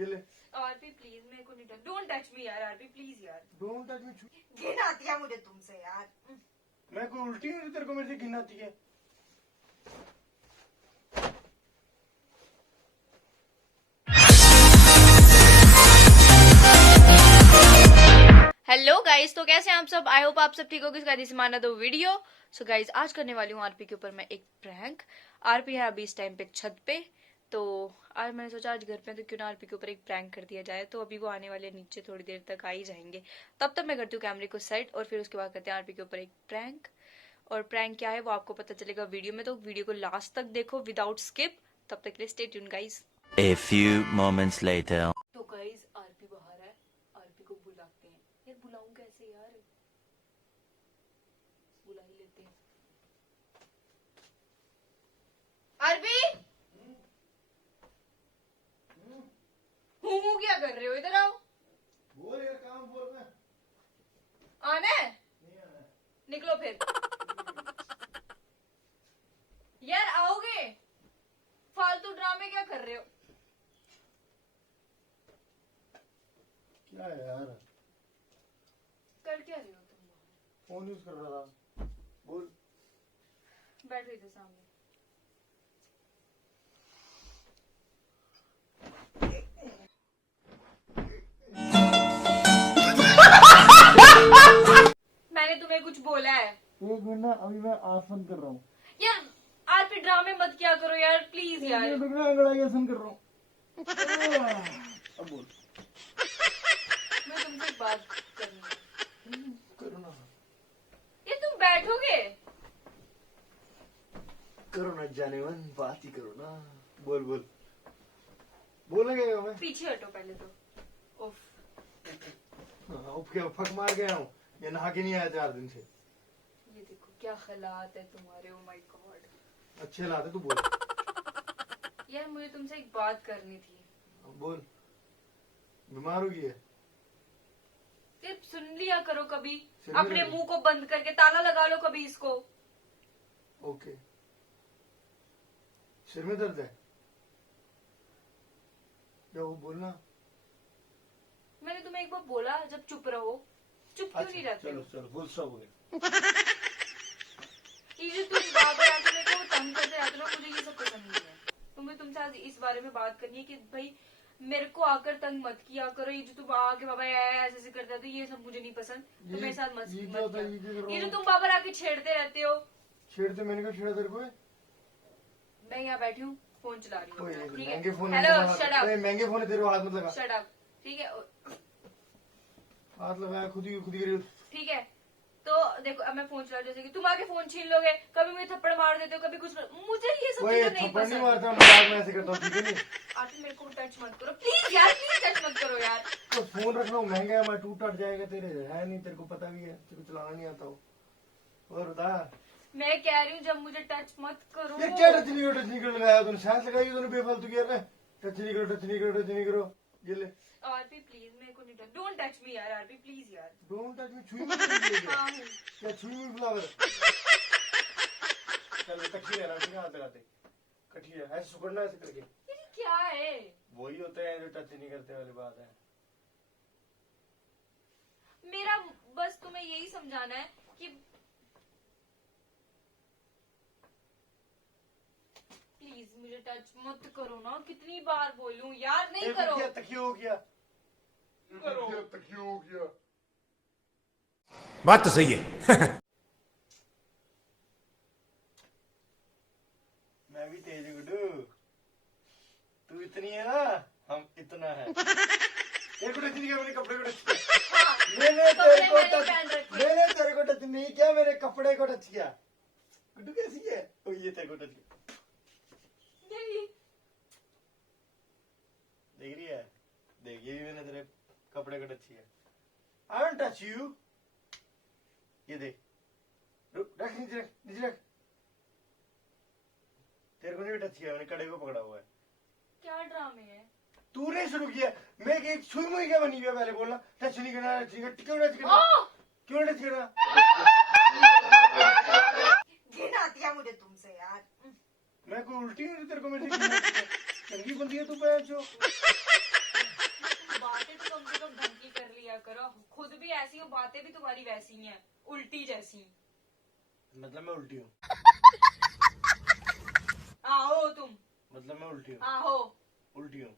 ये ले। RP please मेरे को नहीं टच, डोंट टच मी यार आरपी प्लीज यार। Don't touch me. घिन आती है मुझे तुमसे यार। मैं कोई उल्टी नहीं, तेरे को मेरे से घिन आती है। हेलो गाइस, तो कैसे हैं आप सब? आई होप आप सब ठीक हो। किस माना दो वीडियो। सो गाइस, आज करने वाली हूँ आरपी के ऊपर मैं एक प्रैंक। आरपी है अभी इस टाइम पे छत पे, तो आज मैंने सोचा आज घर पे तो क्यों ना आरपी के ऊपर एक प्रैंक कर दिया जाए। तो अभी वो आने वाले नीचे थोड़ी देर तक आ ही जाएंगे, तब तक मैं करती हूँ कैमरे को सेट और फिर उसके बाद करते हैं आरपी के ऊपर एक प्रैंक। और प्रैंक क्या है वो आपको पता चलेगा वीडियो में, तो वीडियो को लास्ट तक देखो विदाउट स्किप। तब तक के लिए stay tune guys. A few moments later. तो गाइस आरपी बाहर है, आरपी को बुलाते हैं। यार बुलाऊं कैसे यार, बुला ही लेते हैं। आरपी हूँ क्या कर रहे हो? इधर आओ। बोल यार, काम बोल। मैं आना है? नहीं आना। निकलो फिर। यार आओगे? फालतू ड्रामे क्या कर रहे हो? क्या है यार? कर क्या रहे हो तुम? फोन यूज कर रहा था। बोल। बैठ रही थी सामने। मैंने तुम्हें कुछ बोला है? एक मिनट ना, अभी मैं आसन कर रहा हूँ यार आरपी ड्रामे मत क्या करो यार प्लीज यार। मैं अंगड़ाई आसन कर रहा हूँ। अब बोल। मैं तुमसे बात करनी है। करो ना। ये तुम बैठोगे? करो ना जाने मन, बात ही करो ना। बोल बोल। बोलेंगे मैं। पीछे हटो पहले तो। उफ। क्या फक मार गया हूँ, ये नहा के नहीं आया 4 दिन से। ये देखो क्या हालात है तुम्हारे। Oh my God. अच्छे हालात है, तू बोल। यार मुझे तुमसे एक बात करनी थी। बोल। बीमार हो गई है? सिर्फ सुन लिया करो कभी। सिर में अपने लगी? मुंह को बंद करके ताला लगा लो कभी इसको। ओके। सिर में दर्द है? क्या वो बोलना। मैंने तुम्हें एक बार बोला जब चुप रहो, चुप क्यों नहीं रहते? चलो चलो, फुल स्टॉप हो गया। ये जो तुम बाबा आके मेरे को तंग करते रहते हो, मुझे ये सब पसंद नहीं है। तुम्हें तुमसे आज इस बारे में बात करनी है कि भाई मेरे को आकर तंग मत किया करो। ये जो तुम आके बाबा ऐसे ऐसे करते रहते हो, ये सब मुझे नहीं पसंद। तुम मेरे साथ मत ये जो तुम बाबा आके छेड़ते रहते हो। छेड़ते? मैंने क्यों छेड़ा तेरे को? मैं यहाँ बैठी हूँ, फोन चला रही हूँ, ठीक महंगे है? फोन। Hello shut up. महंगे फोन है, तेरे को हाथ मत लगा। शट अप, ठीक है? हाथ लगाया खुद ही करी। ठीक है तो देखो अब मैं फोन चला, जैसे कि तुम आके फोन छीन लोगे, कभी मुझे थप्पड़ मार देते हो, कभी कुछ। मुझे ये सब चीजें नहीं थप्पड़ नहीं पसंद। मारता, मजाक में ऐसे करता हूँ, ठीक है? नहीं आरपी मेरे को टच मत करो प्लीज यार, प्लीज टच मत करो यार। तो फोन रखना महंगा है, मैं टूट टट जाएगा तेरे। है नहीं, तेरे को पता भी है, तेरे को चलाना नहीं आता हो। और बता। मैं कह रही हूँ जब मुझे टच मत करो। ये क्या टच नहीं करो लगाया तूने? सांस लगाई तूने बेफालतू की यार। टच नहीं करो, टच नहीं करो, टच नहीं करो। ये ले। आरपी प्लीज मेरे को नहीं टच, डोंट टच मी यार आरपी प्लीज यार। Don't touch me. छुई मत। हाँ क्या छुई मी फ्लावर? चल कठी रहना, ठीक है? हाथ लगाते कठी है, ऐसे सुकड़ना, ऐसे करके। ये क्या है? वही होता है जो टच नहीं करते वाली बात है। मेरा बस तुम्हें यही समझाना है कि प्लीज मुझे टच मत करो ना। कितनी बार बोलूं यार, नहीं करो। तकियो हो गया। तकियो हो गया। बात तो सही है। मैं भी तेज हूँ गुड्डू, तू इतनी है ना, हम इतना है। ये गुड्डू इतनी क्या? मेरे कपड़े को टच किया। हाँ, मैंने कपड़े तेरे को मैंने टच, पहन रखे। मैंने तेरे को टच नहीं किया, मेरे कपड़े को टच किया। गुड्डू कैसी है? ओ ये तेरे को टच किया। देख रही है? देख, ये भी मैंने तेरे कपड़े को टच किया। I don't touch you. ये देख, रुक, रख नीचे, रख नीचे रख। तेरे को नहीं टच किया, मैंने कड़े को पकड़ा हुआ है। क्या ड्रामे है? तूने शुरू किया। मैं एक छुई मुई क्या बनी हुई है? पहले बोलना टच नहीं करना, टच नहीं करना। क्यों टच करना? क्यों टच करना? घिन आती है मुझे तुमसे यार। मैं कोई उल्टी हूँ तेरे को मेरे से? चंगी बंदी है तू पैर जो। ऐसी हो, बातें भी तुम्हारी वैसी ही हैं, उल्टी जैसी। मतलब मैं उल्टी हूँ? हाँ हो तुम। मतलब मैं उल्टी हूँ? हाँ हो। उल्टी हूँ?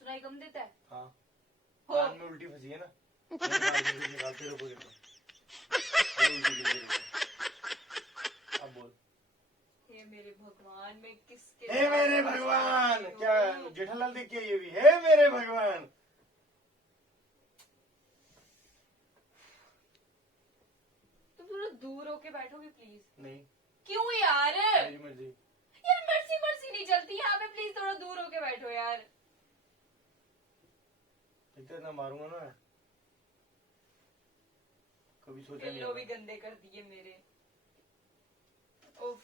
सुनाई कम देता है? हाँ। हो। कान में उल्टी फंसी है ना, निकालते रहो पूरे को। अरे उल्टी गिर गई। अब बोल। हे मेरे भगवान, मैं किसके हे मेरे भगवान, क्या जेठालाल देख के ये भी हे मेरे भगवान। तुम थोड़ा दूर होके बैठोगे प्लीज? नहीं, क्यों यार? मेरी मर्जी। यार मर्जी मर्जी नहीं चलती यहाँ पे, प्लीज थोड़ा दूर होके बैठो यार। इतना मारूंगा ना, कभी सोचा नहीं पिल्लो भी होगा। गंदे कर दिए मेरे। उफ,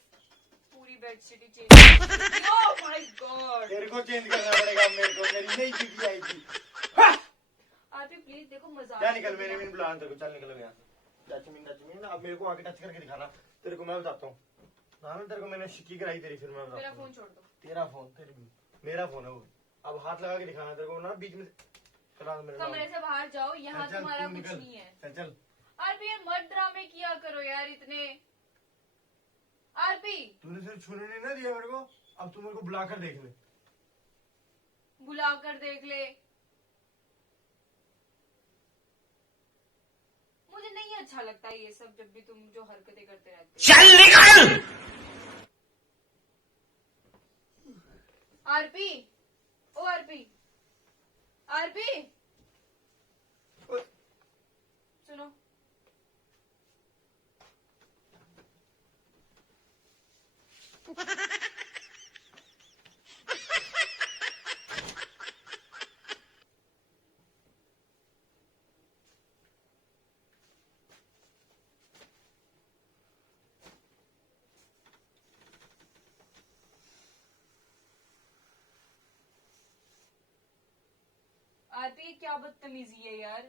पूरी bedsheet he change. Oh my God. तेरे को चेंज करना पड़ेगा, मेरे को मेरी नई चीज आई थी। आरपी प्लीज देखो, मजाक क्या निकल, मेरे भी बुला तेरे को, चल निकल यहाँ से। टच अब मेरे को आगे टच करके दिखाना, तेरे को मैं बताता हूँ ना, तेरे को मैंने शिकी कराई तेरी, फिर मैं मेरा बताता फोन हूँ। छोड़ दो। तेरा फोन, मेरा फोन है वो। अब हाथ लगा के दिखाना तेरे को ना, बीच में चला मेरे कमरे से बाहर जाओ, यहाँ चल, तुम्हारा तू कुछ निकल। नहीं है। चल चल। आरपी यार मत ड्रामे किया करो यार इतने। आरपी तूने सिर्फ छूने नहीं ना दिया मेरे को, अब तू मेरे को बुलाकर देख ले। बुला कर देख ले। मुझे नहीं अच्छा लगता ये सब, जब भी तुम जो हरकतें करते रहते हो। चल निकल। आरपी, ओ आरपी, आरपी सुनो। आरपी क्या बदतमीजी है यार,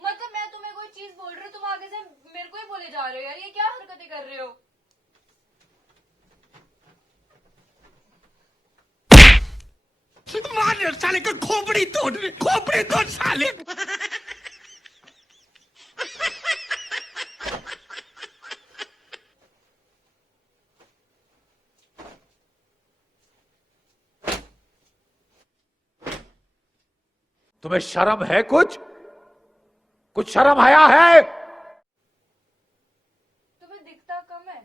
मतलब मैं तुम्हें कोई चीज बोल रही हूँ, तुम आगे से मेरे को ही बोले जा रहे हो यार, ये क्या हरकतें कर रहे हो? मार साले का खोपड़ी तोड़ साले। तुम्हें शर्म है? कुछ शर्म आया है? तुम्हें दिखता कम है।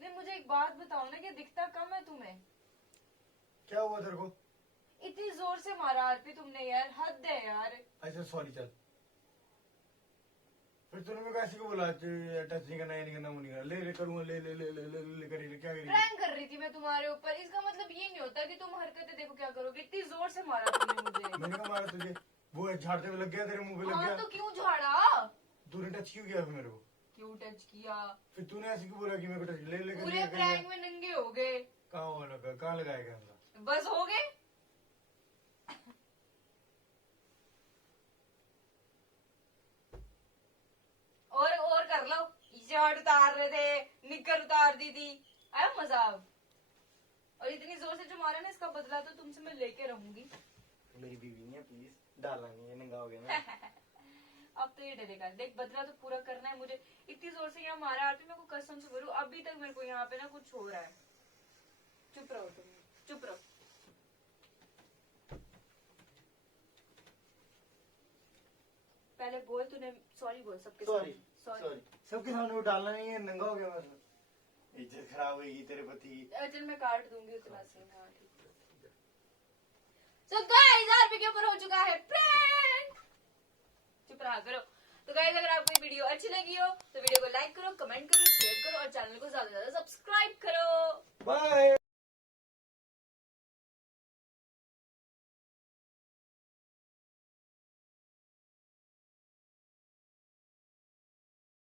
नहीं मुझे एक बात बताओ ना, कि दिखता कम है तुम्हें? क्या हुआ तेरे को? इतनी जोर से मारा आरपी तुमने यार, हद है यार। अच्छा सॉरी, चल। फिर तूने मेरे को ऐसे क्यों बोला, टच नहीं करना, ये नहीं करना, वो नहीं करना। ले करूंगा, ले करेगी, क्या करेगी? प्रैंक कर रही थी मैं तुम्हारे ऊपर, इसका मतलब ये नहीं होता कि तुम हरकतें देखो क्या करोगे। इतनी जोर से मारा तुमने मुझे। मैंने कहा मारा तुझे? वो झाड़ते हुए लग गया, तेरे मुंह पे लग हाँ गया। तो क्यों झाड़ा? तूने टच क्यों किया फिर मेरे को? क्यों टच किया? फिर तूने ऐसे क्यों बोला कि मेरे को टच ले पूरे प्रैंक में नंगे हो गए। कहाँ लगाया कैमरा? बस हो गए। और कर लो, शर्ट उतार रहे थे, निकर उतार दी थी, आया मजा अब। और इतनी जोर से जो मारा ना, इसका बदला तो तुमसे मैं लेके रहूंगी। मेरी बीवी नहीं है, प्लीज डालना नहीं, ये नंगा हो गया ना। अब तो ये डरेगा, देख बदला तो पूरा करना है मुझे। इतनी जोर से यहाँ मारा आरती, मेरे को कसम से बोलूं, अभी तक मेरे को यहाँ पे ना कुछ हो रहा है। चुप रहो तुम, चुप रहो। पहले बोल, तूने सॉरी बोल सबके सॉरी सामने। सॉरी, सबके सामने वो डालना नहीं है, नंगा हो गया मैं। इज्जत खराब होगी तेरे पति। चल मैं काट दूंगी उतना से। हाँ ठीक है। So guys, आरपी के ऊपर हो चुका है प्रैंक। चुप रहा करो। तो गाइस, अगर आपको ये वीडियो अच्छी लगी हो तो वीडियो को लाइक करो, कमेंट करो, शेयर करो और चैनल को ज्यादा से ज्यादा सब्सक्राइब करो।